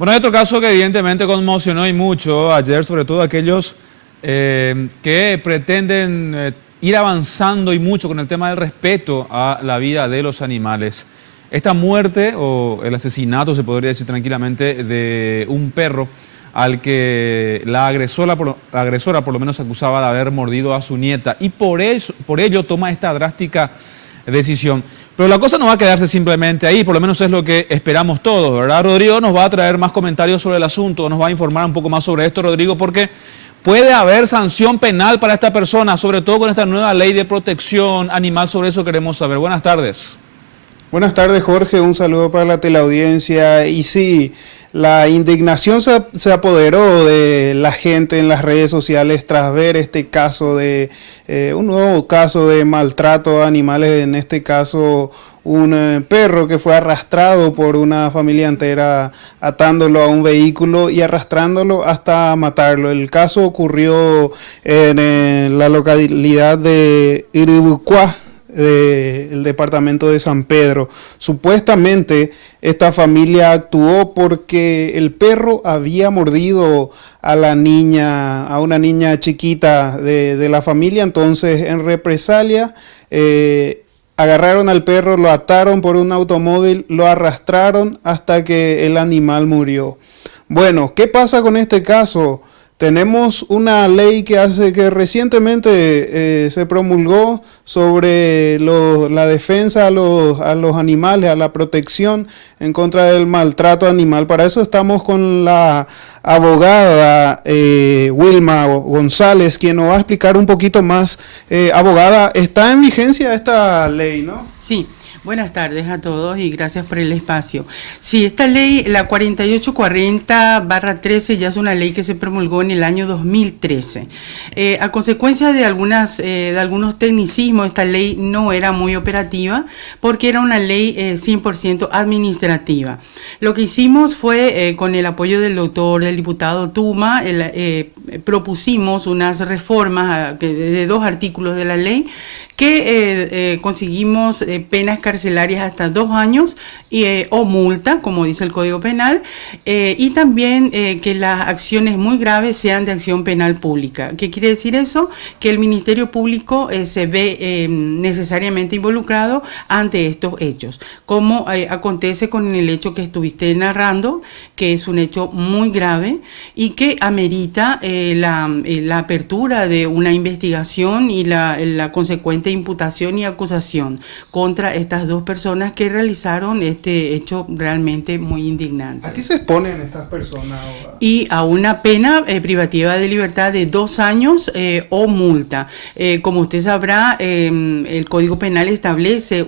Bueno, hay otro caso que evidentemente conmocionó y mucho ayer, sobre todo aquellos que pretenden ir avanzando y mucho con el tema del respeto a la vida de los animales. Esta muerte o el asesinato, se podría decir tranquilamente, de un perro al que la agresora por lo menos acusaba de haber mordido a su nieta y por ello toma esta drástica decisión. Pero la cosa no va a quedarse simplemente ahí, por lo menos es lo que esperamos todos, ¿verdad? Rodrigo nos va a traer más comentarios sobre el asunto, nos va a informar un poco más sobre esto, Rodrigo, porque puede haber sanción penal para esta persona, sobre todo con esta nueva ley de protección animal. Sobre eso queremos saber. Buenas tardes. Buenas tardes, Jorge, un saludo para la teleaudiencia. Y sí, la indignación se apoderó de la gente en las redes sociales tras ver este caso de un nuevo caso de maltrato a animales, en este caso un perro que fue arrastrado por una familia entera, atándolo a un vehículo y arrastrándolo hasta matarlo. El caso ocurrió en la localidad de Iribucuá, del departamento de San Pedro. Supuestamente esta familia actuó porque el perro había mordido a la niña, a una niña chiquita de la familia. Entonces, en represalia, agarraron al perro, lo ataron por un automóvil, lo arrastraron hasta que el animal murió. Bueno, ¿qué pasa con este caso? Tenemos una ley que recientemente se promulgó sobre la defensa a los animales, a la protección en contra del maltrato animal. Para eso estamos con la abogada Wilma González, quien nos va a explicar un poquito más. Abogada, ¿está en vigencia esta ley, no? Sí. Buenas tardes a todos y gracias por el espacio. Sí, esta ley, la 4840/13, ya es una ley que se promulgó en el año 2013. A consecuencia de algunos tecnicismos, esta ley no era muy operativa porque era una ley 100% administrativa. Lo que hicimos fue, con el apoyo del diputado Tuma, propusimos unas reformas de 2 artículos de la ley que conseguimos penas carcelarias hasta 2 años o multa, como dice el Código Penal, y también que las acciones muy graves sean de acción penal pública. ¿Qué quiere decir eso? Que el Ministerio Público se ve necesariamente involucrado ante estos hechos, como acontece con el hecho que estuviste narrando, que es un hecho muy grave y que amerita la apertura de una investigación y la consecuente imputación y acusación contra estas 2 personas que realizaron este hecho realmente muy indignante. ¿A qué se exponen estas personas ahora? Y a una pena privativa de libertad de 2 años o multa. Como usted sabrá, el Código Penal establece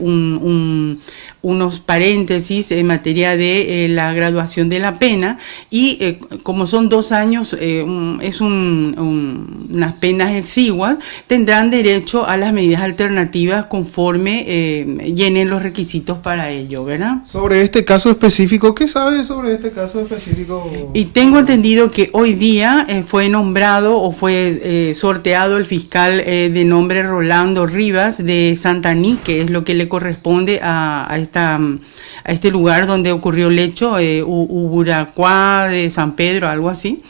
unos paréntesis en materia de la graduación de la pena y como son 2 años, es unas penas exiguas, tendrán derecho a las medidas alternativas conforme llenen los requisitos para ello, ¿verdad? Sobre este caso específico, ¿qué sabe sobre este caso específico? Y tengo entendido que hoy día fue nombrado o fue sorteado el fiscal de nombre Rolando Rivas de Santaní, que es lo que le corresponde a este lugar donde ocurrió el hecho, Uburacuá de San Pedro, algo así.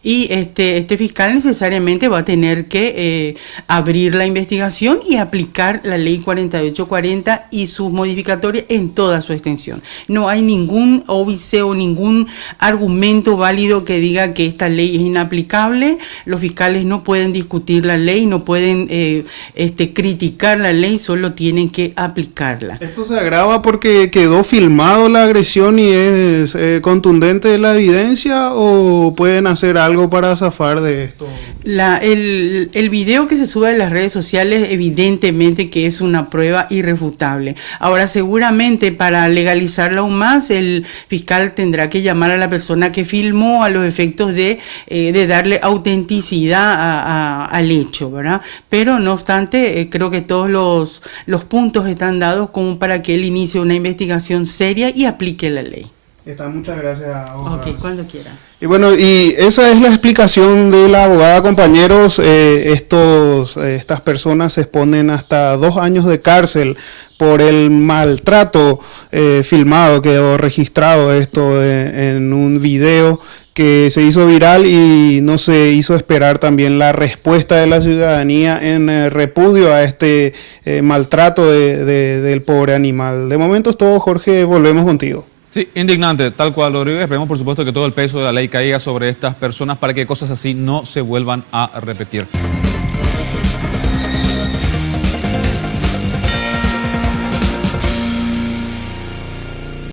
Y este fiscal necesariamente va a tener que abrir la investigación y aplicar la ley 4840 y sus modificatorias en toda su extensión. No hay ningún óbice o ningún argumento válido que diga que esta ley es inaplicable. Los fiscales no pueden discutir la ley, no pueden criticar la ley, solo tienen que aplicarla. Esto se agrava porque quedó filmado la agresión y es contundente la evidencia, ¿o pueden hacer algo para zafar de esto? El video que se sube a las redes sociales evidentemente que es una prueba irrefutable. Ahora seguramente para legalizarlo aún más el fiscal tendrá que llamar a la persona que filmó a los efectos de darle autenticidad al hecho, ¿verdad? Pero no obstante creo que todos los puntos están dados como para que él inicie una investigación seria y aplique la ley. Está, muchas gracias, abogada. Ok, cuando quiera. Y bueno, y esa es la explicación de la abogada, compañeros. Estas personas se exponen hasta 2 años de cárcel por el maltrato filmado, quedó registrado esto en un video que se hizo viral y no se hizo esperar también la respuesta de la ciudadanía en repudio a este maltrato del pobre animal. De momento es todo, Jorge, volvemos contigo. Sí, indignante, tal cual, Rodrigo. Esperemos, por supuesto, que todo el peso de la ley caiga sobre estas personas para que cosas así no se vuelvan a repetir.